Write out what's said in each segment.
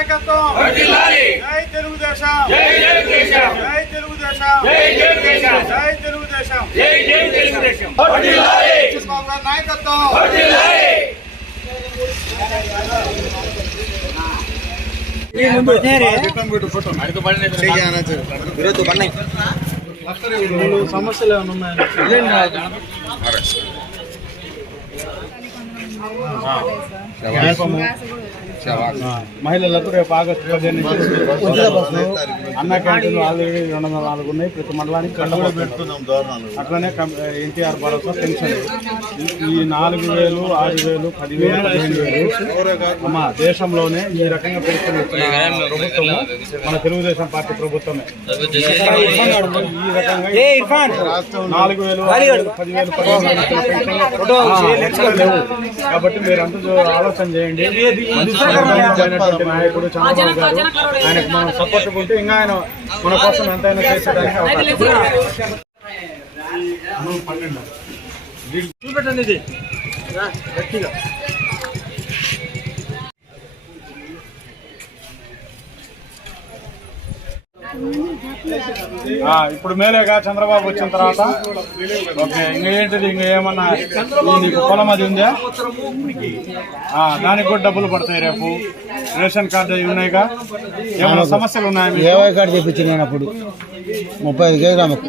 నాయకత్వం. జై తెలుగుదేశం. జై తెలుగుదేశం. జై తెలుగుదేశం. నాయకత్వం. సమస్యలు ఏమైనా మహిళలకు రేపు ఆగస్టు పదిహేను నుంచి అన్న క్యాంటీన్లు ఆల్రెడీ రెండు వందల నాలుగు ఉన్నాయి. ప్రతి మండలానికి అట్లనే ఎన్టీఆర్ భరోసా పెన్షన్. ఈ- నాలుగు వేలు ఆరు వేలు పదివేలు పదిహేను వేలు అమ్మ దేశంలోనే ఈ రకంగా పెన్షన్ ఇచ్చిన ప్రభుత్వము మన తెలుగుదేశం పార్టీ ప్రభుత్వమే. ఈ రకంగా నాలుగు వేలు పదివేలు పదిహేను వేలు ఇచ్చిన పెన్షన్లు ఆ, ఎక్కడ లేవు. కాబట్టి మీరంతా ఆలోచన చేయండి అయినటువంటి నాయకుడు చంద్రబాబు గారు ఆయనకు మనం సపోర్ట్ ఉంటే ఇంకా ఆయన మన కోసం ఎంతైనా చేసేదానికి అవకాశం చూపెట్టండి ఇది గట్టిగా ఇప్పుడు మేలేగా చంద్రబాబు వచ్చిన తర్వాత. ఓకే ఇంకా ఏంటిది ఇంకా ఏమన్నా నీకు పొలం అది ఉందా? ఆ, దానికి కూడా డబ్బులు పడతాయి రేపు. రేషన్ కార్డు అవి ఉన్నాయిగా. ఏమైనా సమస్యలు ఉన్నాయా? ఏవై కార్డు తెప్పించి నేను అప్పుడు. ముప్పై ఐదు కేజీలు అమ్మకు.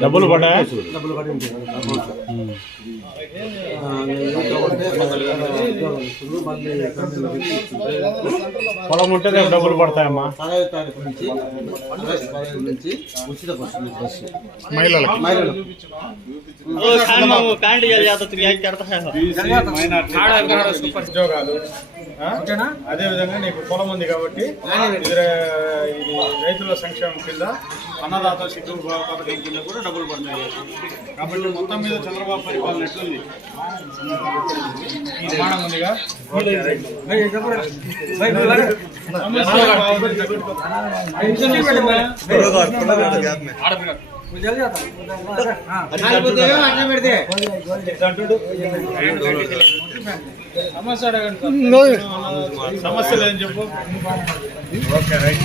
డబ్బులు పడ్డాయా పొలం ఉంటే రేపు డబ్బులు పడతాయమ్మా. తారీఖు నుంచి ఆగస్టు పదహైదు నుంచి ఉచిత బస్సు బస్సు మహిళలకు మహిళలు ఉద్యోగాలు? అదే విధంగా నీకు పొలం ఉంది కాబట్టి ఇది రైతుల సంక్షేమం కింద అన్నదాత సిద్ధు పథకం కింద కూడా డబ్బులు పడినాయి కాబట్టి మొత్తం మీద చంద్రబాబు పరిపాలన ఎట్లుంది? ప్రమాణం ఉందిగా? వస్తుందా? సమస్య అడగండి. సమస్య లేదని చెప్పు ఓకే రైట్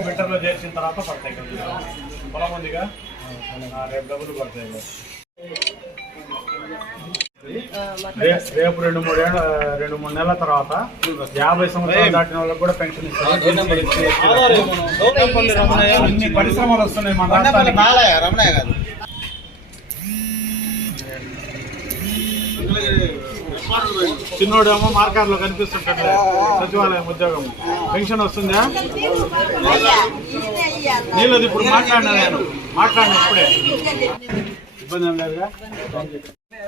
వింటర్లో చేసిన తర్వాత పడతాయి కదా. పొలం ఉందిగా ఆ, రేపు డబ్బులు పడతాయి రేపు రెండు మూడు ఏళ్ళ రెండు మూడు నెలల తర్వాత యాభై సంవత్సరాలు దాటిన వాళ్ళకి కూడా పెన్షన్ ఇస్తారు అన్ని పరిశ్రమలు వస్తున్నాయి మన రాష్ట్రానికి. రమణయ్య గారు. చిన్నోడేమో మార్కార్లో కనిపిస్తుంటాడు. సచివాలయం ఉద్యోగం. పెన్షన్ వస్తుందా? నీళ్ళది ఇప్పుడు మాట్లాడినా నేను. మాట్లాడిన ఇప్పుడే. ఇబ్బంది ఏం లేదుగా?